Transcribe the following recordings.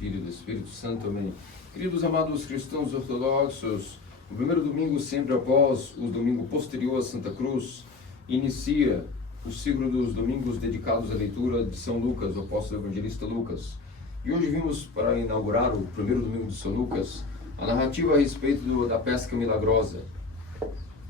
Filho do Espírito Santo, amém. Queridos amados cristãos ortodoxos, o primeiro domingo, sempre após o domingo posterior a Santa Cruz, inicia o ciclo dos domingos dedicados à leitura de São Lucas, o apóstolo evangelista Lucas. E hoje vimos, para inaugurar o primeiro domingo de São Lucas, a narrativa a respeito da pesca milagrosa.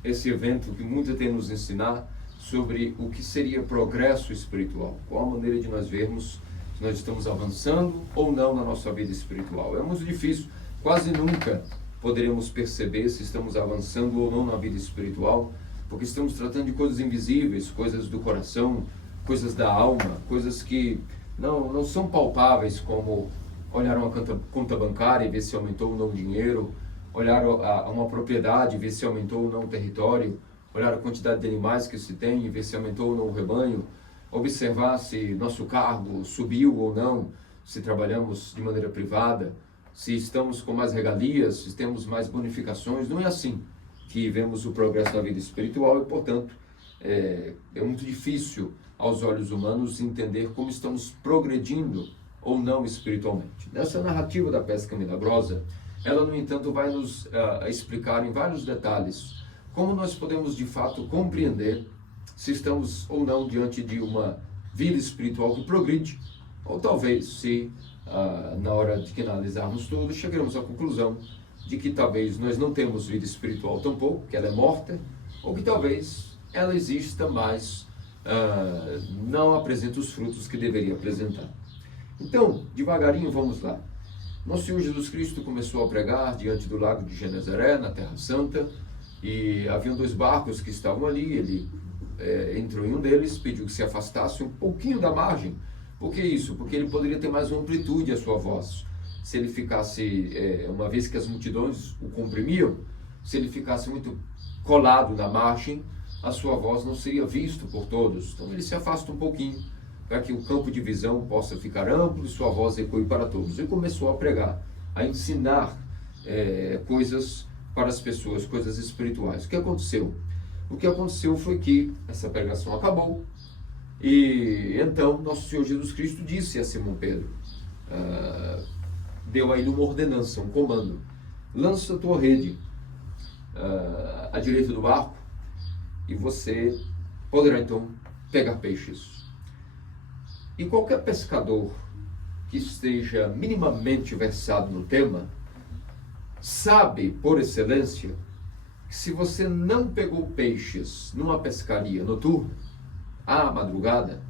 Esse evento que muito tem a nos ensinar sobre o que seria progresso espiritual, qual a maneira de nós vermos se nós estamos avançando ou não na nossa vida espiritual. É muito difícil, quase nunca poderemos perceber se estamos avançando ou não na vida espiritual, porque estamos tratando de coisas invisíveis, coisas do coração, coisas da alma, coisas que não são palpáveis, como olhar uma conta bancária e ver se aumentou ou não o dinheiro, olhar uma propriedade e ver se aumentou ou não o território, olhar a quantidade de animais que se tem e ver se aumentou ou não o rebanho, observar se nosso cargo subiu ou não, se trabalhamos de maneira privada, se estamos com mais regalias, se temos mais bonificações. Não é assim que vemos o progresso da vida espiritual e, portanto, é muito difícil aos olhos humanos entender como estamos progredindo ou não espiritualmente. Nessa narrativa da pesca milagrosa, ela, no entanto, vai nos explicar em vários detalhes como nós podemos, de fato, compreender se estamos ou não diante de uma vida espiritual que progride, ou talvez se, na hora de que analisarmos tudo, chegaremos à conclusão de que talvez nós não temos vida espiritual tampouco, que ela é morta, ou que talvez ela exista, mas não apresenta os frutos que deveria apresentar. Então, devagarinho, vamos lá. Nosso Senhor Jesus Cristo começou a pregar diante do lago de Genezaré, na Terra Santa, e haviam dois barcos que estavam ali. Ele entrou em um deles, pediu que se afastasse um pouquinho da margem. Por que isso? Porque ele poderia ter mais uma amplitude a sua voz. Se ele ficasse, uma vez que as multidões o comprimiam, se ele ficasse muito colado na margem, a sua voz não seria vista por todos. Então ele se afasta um pouquinho, para que o campo de visão possa ficar amplo e sua voz ecoe para todos. E começou a pregar, a ensinar coisas para as pessoas, coisas espirituais. O que aconteceu? O que aconteceu foi que essa pregação acabou, e então nosso Senhor Jesus Cristo disse a Simão Pedro, deu a ele uma ordenança, um comando: lança a tua rede à direita do barco e você poderá então pegar peixes. E qualquer pescador que esteja minimamente versado no tema sabe, por excelência, que se você não pegou peixes numa pescaria noturna, à madrugada,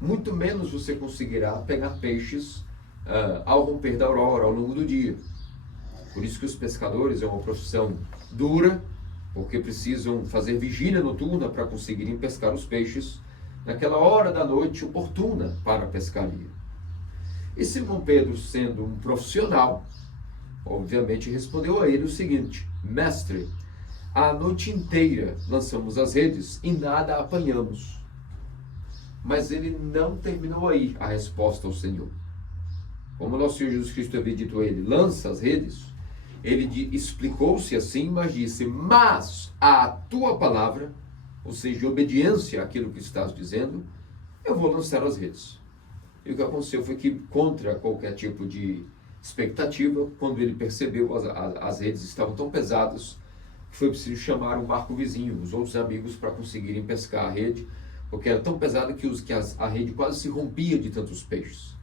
muito menos você conseguirá pegar peixes ao romper da aurora, ao longo do dia. Por isso que os pescadores é uma profissão dura, porque precisam fazer vigília noturna para conseguirem pescar os peixes naquela hora da noite oportuna para a pescaria. E Simão Pedro, sendo um profissional, obviamente respondeu a ele o seguinte: mestre, a noite inteira lançamos as redes e nada apanhamos. Mas ele não terminou aí a resposta ao Senhor. Como nosso Senhor Jesus Cristo havia dito a ele: lança as redes, ele explicou-se assim, mas disse: mas a tua palavra, ou seja, obediência àquilo que estás dizendo, eu vou lançar as redes. E o que aconteceu foi que, contra qualquer tipo de expectativa, quando ele percebeu as redes estavam tão pesadas, foi preciso chamar o barco vizinho, os outros amigos, para conseguirem pescar a rede, porque era tão pesada que a rede quase se rompia de tantos peixes.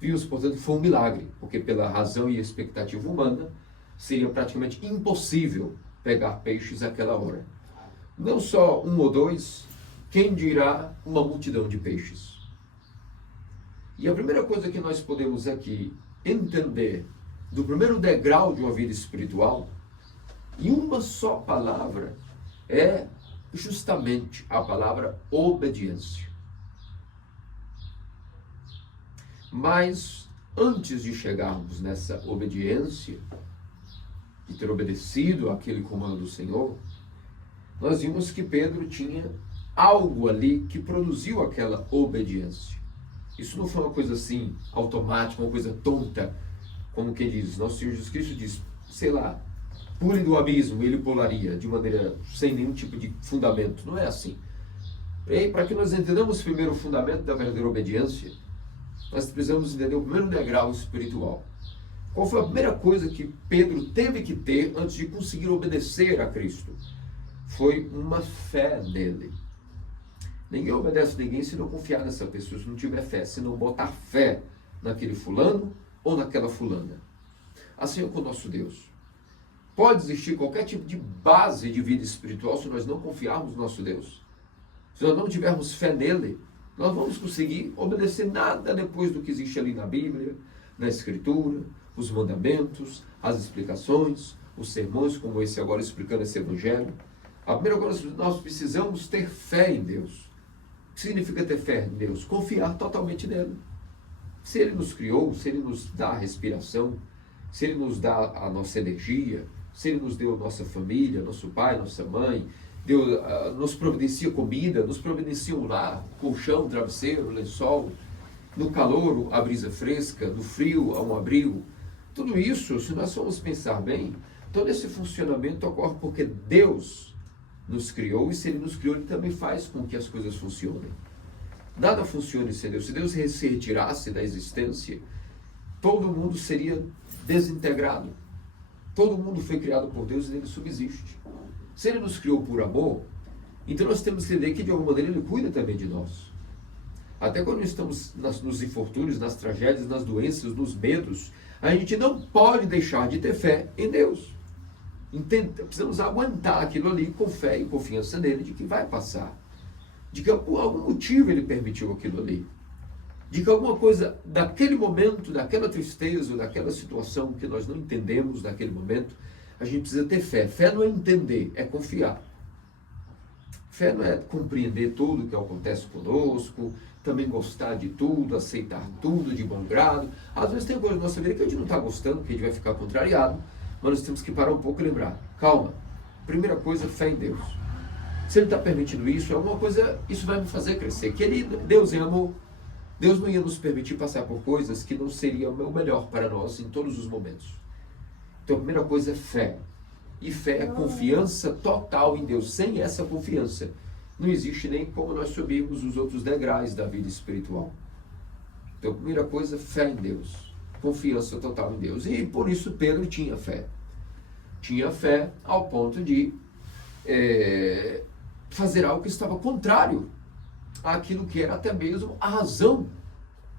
Vimos, portanto, foi um milagre, porque pela razão e expectativa humana, seria praticamente impossível pegar peixes àquela hora. Não só um ou dois, quem dirá uma multidão de peixes. E a primeira coisa que nós podemos aqui entender do primeiro degrau de uma vida espiritual, em uma só palavra, é justamente a palavra obediência. Mas antes de chegarmos nessa obediência, de ter obedecido àquele comando do Senhor, nós vimos que Pedro tinha algo ali que produziu aquela obediência. Isso não foi uma coisa assim, automática, uma coisa tonta, como quem diz. Nosso Senhor Jesus Cristo diz, sei lá, pule do abismo, ele pularia de maneira sem nenhum tipo de fundamento. Não é assim. E para que nós entendamos primeiro o fundamento da verdadeira obediência, nós precisamos entender o primeiro degrau espiritual. Qual foi a primeira coisa que Pedro teve que ter antes de conseguir obedecer a Cristo? Foi uma fé nele. Ninguém obedece a ninguém se não confiar nessa pessoa, se não tiver fé, se não botar fé naquele fulano ou naquela fulana. Assim é com o nosso Deus. Pode existir qualquer tipo de base de vida espiritual se nós não confiarmos no nosso Deus. Se nós não tivermos fé nele, nós vamos conseguir obedecer nada depois do que existe ali na Bíblia, na Escritura, os mandamentos, as explicações, os sermões, como esse agora explicando esse Evangelho. A primeira coisa, nós precisamos ter fé em Deus. O que significa ter fé em Deus? Confiar totalmente nele. Se ele nos criou, se ele nos dá a respiração, se ele nos dá a nossa energia, se ele nos deu a nossa família, nosso pai, nossa mãe, nos providencia comida, nos providencia um lar, colchão, travesseiro, lençol, no calor a brisa fresca, no frio a um abrigo. Tudo isso, se nós formos pensar bem, todo esse funcionamento ocorre porque Deus nos criou, e se ele nos criou, ele também faz com que as coisas funcionem. Nada funciona sem Deus. Se Deus se retirasse da existência, todo mundo seria desintegrado. Todo mundo foi criado por Deus e ele subsiste. Se ele nos criou por amor, então nós temos que entender que de alguma maneira ele cuida também de nós. Até quando estamos nos infortúnios, nas tragédias, nas doenças, nos medos, a gente não pode deixar de ter fé em Deus. Precisamos aguentar aquilo ali com fé e confiança nele de que vai passar. De que por algum motivo ele permitiu aquilo ali. De que alguma coisa daquele momento, daquela tristeza, ou daquela situação que nós não entendemos naquele momento, a gente precisa ter fé. Fé não é entender, é confiar. Fé não é compreender tudo que acontece conosco, também gostar de tudo, aceitar tudo de bom grado. Às vezes tem coisa na nossa vida que a gente não está gostando, que a gente vai ficar contrariado, mas nós temos que parar um pouco e lembrar. Calma. Primeira coisa, fé em Deus. Se ele está permitindo isso, alguma coisa, isso vai me fazer crescer. Deus é amor. Deus não ia nos permitir passar por coisas que não seriam o melhor para nós em todos os momentos. Então a primeira coisa é fé. E fé é confiança total em Deus. Sem essa confiança, não existe nem como nós subirmos os outros degraus da vida espiritual. Então a primeira coisa, fé em Deus. Confiança total em Deus. E por isso Pedro tinha fé. Tinha fé ao ponto de fazer algo que estava contrário àquilo que era até mesmo a razão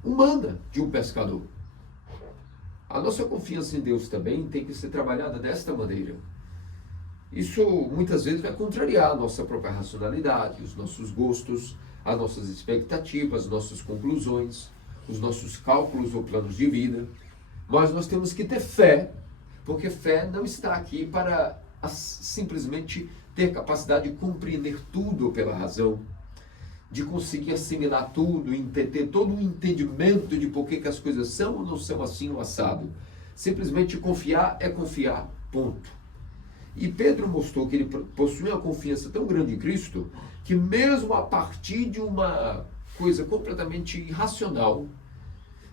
humana de um pescador. A nossa confiança em Deus também tem que ser trabalhada desta maneira. Isso muitas vezes vai contrariar a nossa própria racionalidade, os nossos gostos, as nossas expectativas, as nossas conclusões, os nossos cálculos ou planos de vida. Mas nós temos que ter fé, porque fé não está aqui para simplesmente ter capacidade de compreender tudo pela razão, de conseguir assimilar tudo, ter todo um entendimento de por que as coisas são ou não são assim ou assado. Simplesmente confiar é confiar, ponto. E Pedro mostrou que ele possui uma confiança tão grande em Cristo, que mesmo a partir de uma coisa completamente irracional,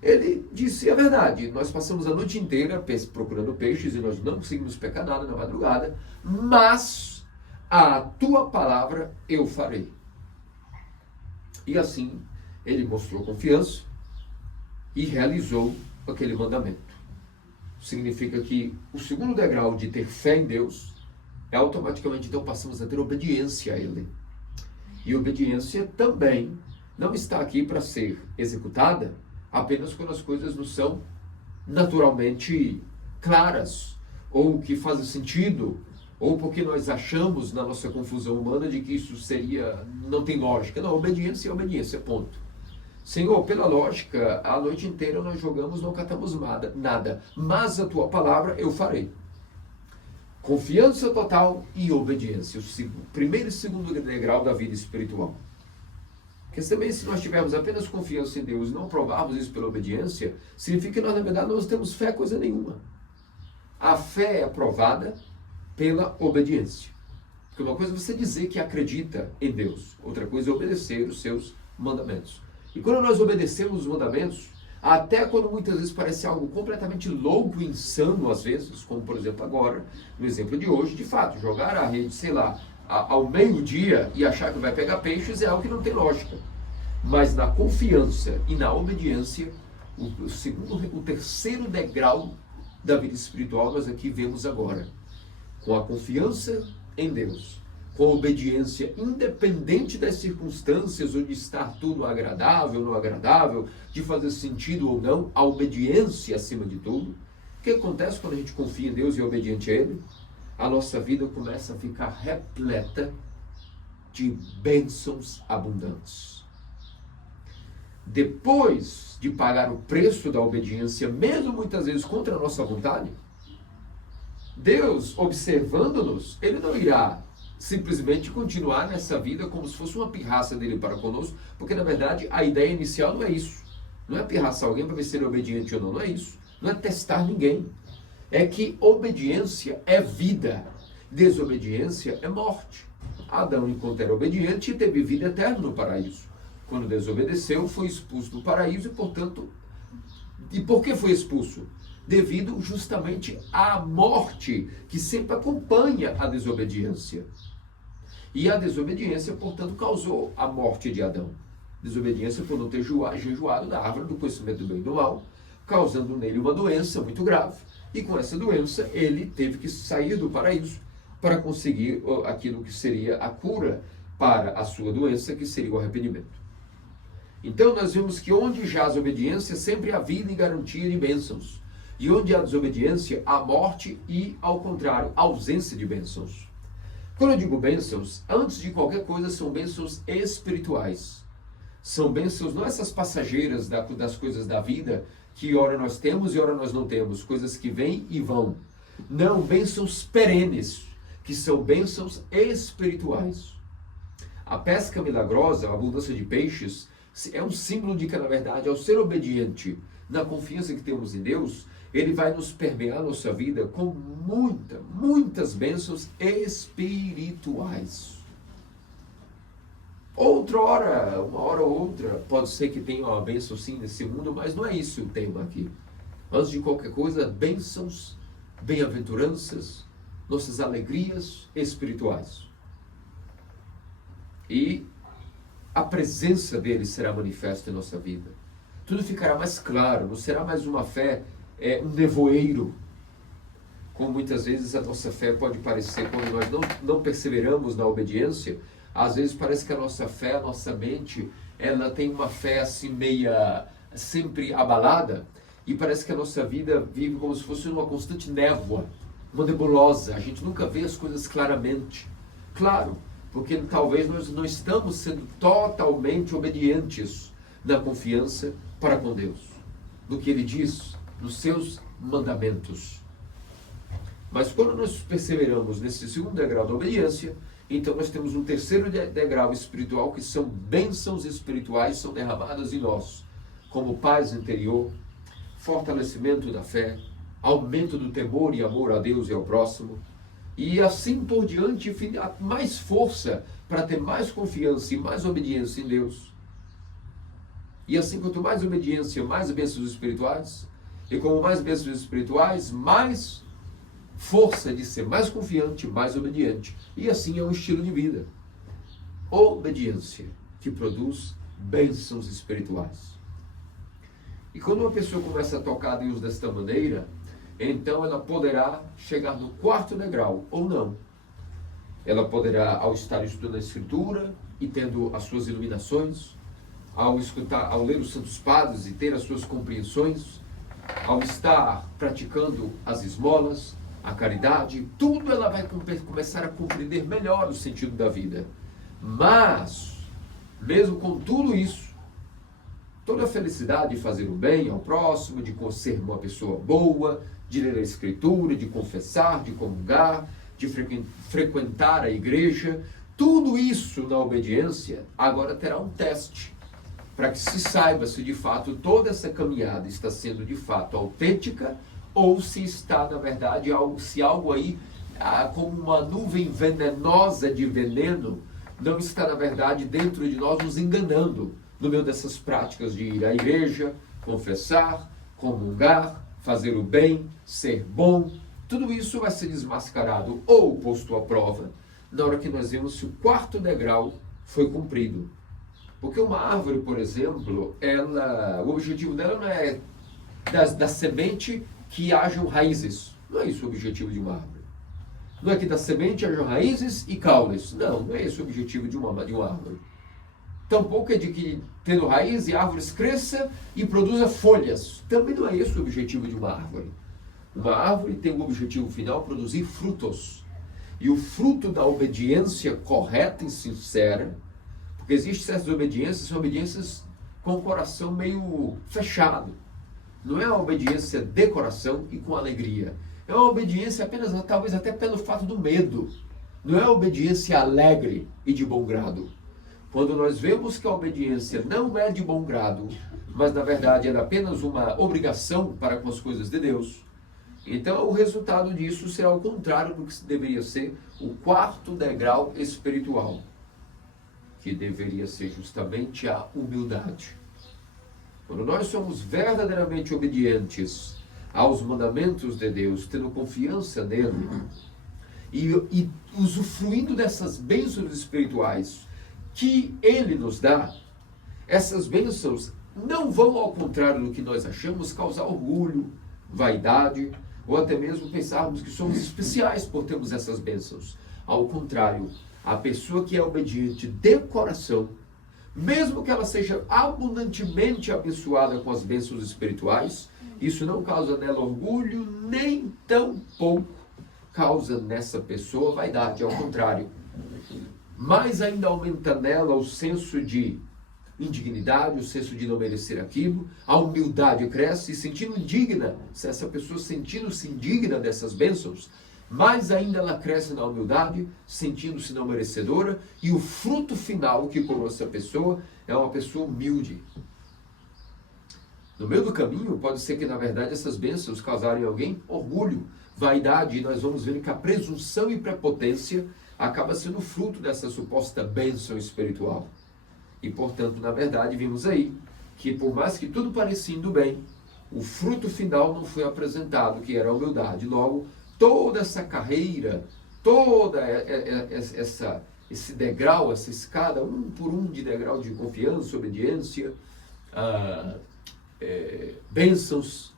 ele disse a verdade. Nós passamos a noite inteira procurando peixes e nós não conseguimos pecar nada na madrugada, mas a tua palavra eu farei. E assim, ele mostrou confiança e realizou aquele mandamento. Significa que o segundo degrau de ter fé em Deus é automaticamente, então, passamos a ter obediência a Ele. E obediência também não está aqui para ser executada apenas quando as coisas não são naturalmente claras, ou que fazem sentido, ou porque nós achamos na nossa confusão humana de que isso não tem lógica. Não, obediência é obediência, ponto. Senhor, pela lógica, a noite inteira nós jogamos, não catamos nada, mas a tua palavra eu farei. Confiança total e obediência, o primeiro e segundo degrau da vida espiritual. Porque também, se nós tivermos apenas confiança em Deus e não provarmos isso pela obediência, significa que nós, na verdade, não temos fé coisa nenhuma. A fé é provada pela obediência. Porque uma coisa é você dizer que acredita em Deus, outra coisa é obedecer os seus mandamentos. E quando nós obedecemos os mandamentos, até quando muitas vezes parece algo completamente louco e insano às vezes, como por exemplo agora, no exemplo de hoje, de fato, jogar a rede, sei lá, ao meio-dia e achar que vai pegar peixes é algo que não tem lógica. Mas na confiança e na obediência, o terceiro degrau da vida espiritual nós aqui vemos agora. Com a confiança em Deus, com a obediência, independente das circunstâncias, ou de estar tudo agradável ou não agradável, de fazer sentido ou não, a obediência acima de tudo. O que acontece quando a gente confia em Deus e é obediente a Ele? A nossa vida começa a ficar repleta de bênçãos abundantes. Depois de pagar o preço da obediência, mesmo muitas vezes contra a nossa vontade, Deus, observando-nos, Ele não irá simplesmente continuar nessa vida como se fosse uma pirraça dele para conosco, porque na verdade a ideia inicial não é isso. Não é pirraçar alguém para ver se ele é obediente ou não, não é isso. Não é testar ninguém. É que obediência é vida, desobediência é morte. Adão, enquanto era obediente, teve vida eterna no paraíso. Quando desobedeceu, foi expulso do paraíso e, portanto, e por que foi expulso? Devido justamente à morte que sempre acompanha a desobediência. E a desobediência, portanto, causou a morte de Adão. Desobediência por não ter jejuado da árvore do conhecimento do bem e do mal, causando nele uma doença muito grave. E com essa doença, ele teve que sair do paraíso para conseguir aquilo que seria a cura para a sua doença, que seria o arrependimento. Então, nós vemos que onde jaz a obediência, sempre há vida e garantia de bênçãos. E onde há desobediência, há morte e, ao contrário, ausência de bênçãos. Quando eu digo bênçãos, antes de qualquer coisa, são bênçãos espirituais. São bênçãos, não essas passageiras das coisas da vida, que ora nós temos e ora nós não temos, coisas que vêm e vão. Não, bênçãos perenes, que são bênçãos espirituais. A pesca milagrosa, a abundância de peixes, é um símbolo de que, na verdade, ao ser obediente, na confiança que temos em Deus, Ele vai nos permear a nossa vida com muitas bênçãos espirituais. Outrora, uma hora ou outra, pode ser que tenha uma bênção sim nesse mundo, mas não é isso o tema aqui. Antes de qualquer coisa, bênçãos, bem-aventuranças, nossas alegrias espirituais. E a presença dele será manifesta em nossa vida. Tudo ficará mais claro, não será mais uma fé, um nevoeiro, como muitas vezes a nossa fé pode parecer quando nós não perseveramos na obediência. Às vezes parece que a nossa fé, a nossa mente, ela tem uma fé assim meia, sempre abalada, e parece que a nossa vida vive como se fosse uma constante névoa, uma nebulosa, a gente nunca vê as coisas claramente. Claro, porque talvez nós não estamos sendo totalmente obedientes na confiança para com Deus, no que Ele diz, nos seus mandamentos. Mas quando nós perseveramos nesse segundo degrau da obediência, então nós temos um terceiro degrau espiritual, que são bênçãos espirituais, são derramadas em nós, como paz interior, fortalecimento da fé, aumento do temor e amor a Deus e ao próximo, e assim por diante, mais força para ter mais confiança e mais obediência em Deus. E assim, quanto mais obediência, mais bênçãos espirituais, e como mais bênçãos espirituais, mais força de ser mais confiante, mais obediente. E assim é um estilo de vida. Obediência, que produz bênçãos espirituais. E quando uma pessoa começa a tocar a Deus desta maneira, então ela poderá chegar no quarto degrau, ou não. Ela poderá, ao estar estudando a Escritura e tendo as suas iluminações, ao ler os Santos Padres e ter as suas compreensões, ao estar praticando as esmolas, a caridade, tudo ela vai começar a compreender melhor o sentido da vida. Mas, mesmo com tudo isso, toda a felicidade de fazer o bem ao próximo, de ser uma pessoa boa, de ler a Escritura, de confessar, de comungar, de frequentar a igreja, tudo isso na obediência agora terá um teste, para que se saiba se de fato toda essa caminhada está sendo de fato autêntica, ou se está, na verdade, algo aí, como uma nuvem venenosa de veneno, não está, na verdade, dentro de nós nos enganando, no meio dessas práticas de ir à igreja, confessar, comungar, fazer o bem, ser bom. Tudo isso vai ser desmascarado ou posto à prova na hora que nós vemos se o quarto degrau foi cumprido. Porque uma árvore, por exemplo, o objetivo dela não é da semente que hajam raízes. Não é isso o objetivo de uma árvore. Não é que da semente hajam raízes e caules. Não é esse o objetivo de uma árvore. Tampouco é de que, tendo raiz e árvores, cresça e produza folhas. Também não é esse o objetivo de uma árvore. Uma árvore tem o objetivo final, produzir frutos. E o fruto da obediência correta e sincera, porque existem certas obediências, são obediências com o coração meio fechado. Não é a obediência de coração e com alegria. É uma obediência apenas, talvez até pelo fato do medo. Não é a obediência alegre e de bom grado. Quando nós vemos que a obediência não é de bom grado, mas na verdade é apenas uma obrigação para com as coisas de Deus, então o resultado disso será o contrário do que deveria ser o quarto degrau espiritual, que deveria ser justamente a humildade. Quando nós somos verdadeiramente obedientes aos mandamentos de Deus, tendo confiança nele e usufruindo dessas bênçãos espirituais que ele nos dá, essas bênçãos não vão, ao contrário do que nós achamos, causar orgulho, vaidade, ou até mesmo pensarmos que somos especiais por termos essas bênçãos. Ao contrário, a pessoa que é obediente de coração, mesmo que ela seja abundantemente abençoada com as bênçãos espirituais, isso não causa nela orgulho, nem tampouco causa nessa pessoa vaidade. Ao contrário, mais ainda aumenta nela o senso de indignidade, o senso de não merecer aquilo, a humildade cresce e sentindo indigna, se essa pessoa sentindo-se indigna dessas bênçãos, mais ainda ela cresce na humildade, sentindo-se não merecedora, e o fruto final que coroa essa pessoa é uma pessoa humilde. No meio do caminho, pode ser que na verdade essas bênçãos causarem em alguém orgulho, vaidade, e nós vamos ver que a presunção e prepotência acaba sendo fruto dessa suposta bênção espiritual. E, portanto, na verdade, vimos aí que, por mais que tudo parecia indo bem, o fruto final não foi apresentado, que era a humildade. Logo, toda essa carreira, toda esse degrau, essa escada, um por um de degrau de confiança, obediência, bênçãos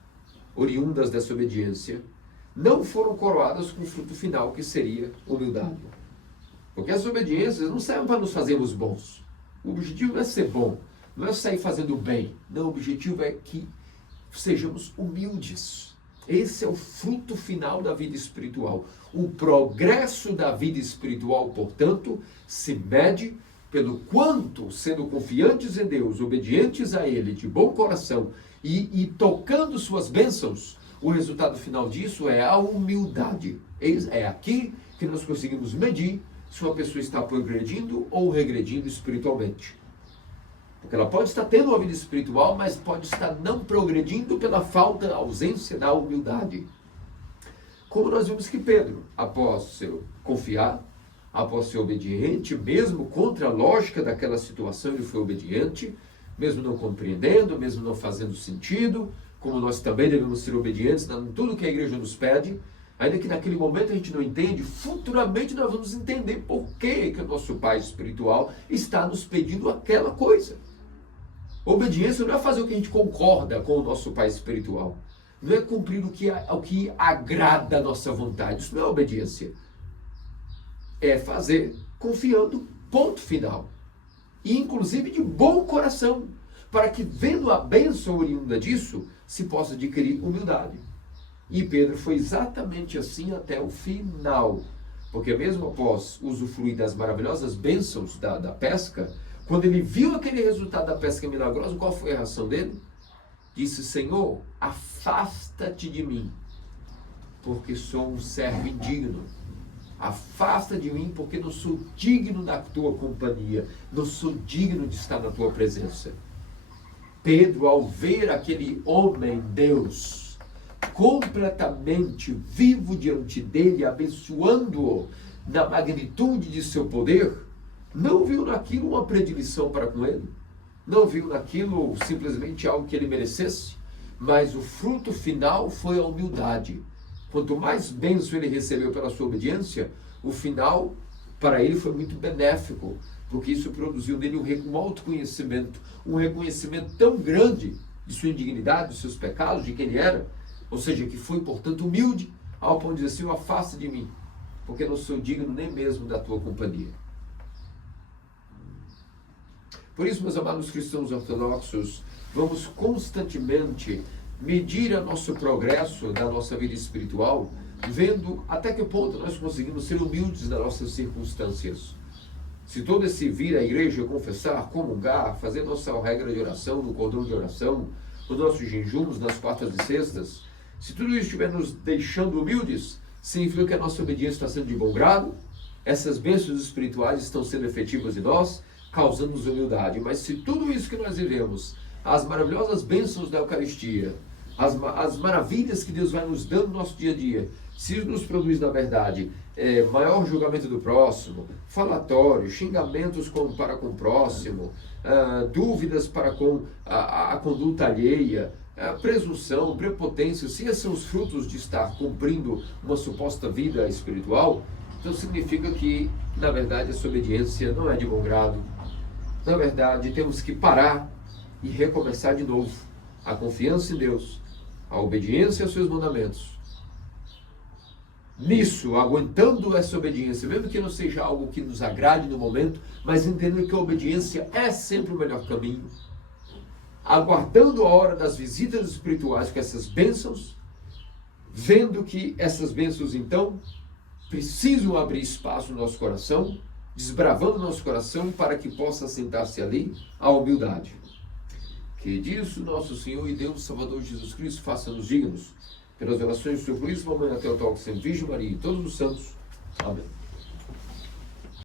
oriundas dessa obediência, não foram coroadas com o fruto final, que seria humildade. Porque as obediências não servem para nos fazermos bons. O objetivo não é ser bom, não é sair fazendo bem. Não, o objetivo é que sejamos humildes. Esse é o fruto final da vida espiritual. O progresso da vida espiritual, portanto, se mede pelo quanto, sendo confiantes em Deus, obedientes a Ele, de bom coração e tocando suas bênçãos, o resultado final disso é a humildade. É aqui que nós conseguimos medir se uma pessoa está progredindo ou regredindo espiritualmente. Porque ela pode estar tendo uma vida espiritual, mas pode estar não progredindo pela falta, ausência da humildade. Como nós vimos que Pedro, após confiar, após ser obediente, mesmo contra a lógica daquela situação, ele foi obediente, mesmo não compreendendo, mesmo não fazendo sentido, como nós também devemos ser obedientes em tudo que a igreja nos pede. Ainda que naquele momento a gente não entende, futuramente nós vamos entender por que o nosso Pai espiritual está nos pedindo aquela coisa. Obediência não é fazer o que a gente concorda com o nosso Pai espiritual. Não é cumprir o que agrada a nossa vontade. Isso não é obediência. É fazer confiando, ponto final. E inclusive de bom coração, para que, vendo a bênção oriunda disso, se possa adquirir humildade. E Pedro foi exatamente assim até o final, porque mesmo após usufruir das maravilhosas bênçãos da pesca, quando ele viu aquele resultado da pesca milagrosa, qual foi a reação dele? Disse: Senhor, afasta-te de mim, porque sou um servo indigno. Afasta de mim, porque não sou digno da tua companhia, não sou digno de estar na tua presença. Pedro, ao ver aquele homem Deus completamente vivo diante dele, abençoando-o na magnitude de seu poder, não viu naquilo uma predileção para com ele, não viu naquilo simplesmente algo que ele merecesse, mas o fruto final foi a humildade. Quanto mais bênção ele recebeu pela sua obediência, o final para ele foi muito benéfico, porque isso produziu nele um autoconhecimento, um reconhecimento tão grande de sua indignidade, dos seus pecados, de quem ele era, Ou seja, que foi, portanto, humilde, ao ponto de dizer, Senhor, afasta de mim, porque não sou digno nem mesmo da tua companhia. Por isso, meus amados cristãos ortodoxos, vamos constantemente medir o nosso progresso da nossa vida espiritual, vendo até que ponto nós conseguimos ser humildes nas nossas circunstâncias. Se todo esse vir à igreja, confessar, comungar, fazer nossa regra de oração, no cordão de oração, os nossos jejuns nas quartas e sextas, se tudo isso estiver nos deixando humildes, significa que a nossa obediência está sendo de bom grado, essas bênçãos espirituais estão sendo efetivas em nós, causando-nos humildade. Mas se tudo isso que nós vivemos, as maravilhosas bênçãos da Eucaristia, as maravilhas que Deus vai nos dando no nosso dia a dia, se nos produz, na verdade, maior julgamento do próximo, falatório, xingamentos para com o próximo, dúvidas para com a conduta alheia, presunção, prepotência, se esses são os frutos de estar cumprindo uma suposta vida espiritual, então significa que, na verdade, essa obediência não é de bom grado. Na verdade, temos que parar e recomeçar de novo. A confiança em Deus, a obediência aos seus mandamentos. Nisso, aguentando essa obediência, mesmo que não seja algo que nos agrade no momento, mas entendendo que a obediência é sempre o melhor caminho. Aguardando a hora das visitas espirituais com essas bênçãos, vendo que essas bênçãos, então, precisam abrir espaço no nosso coração, desbravando nosso coração para que possa assentar-se ali a humildade. Que disso nosso Senhor e Deus Salvador Jesus Cristo faça-nos dignos, pelas orações do seu Cristo, mamãe até o toque sem Virgem Maria e todos os santos. Amém.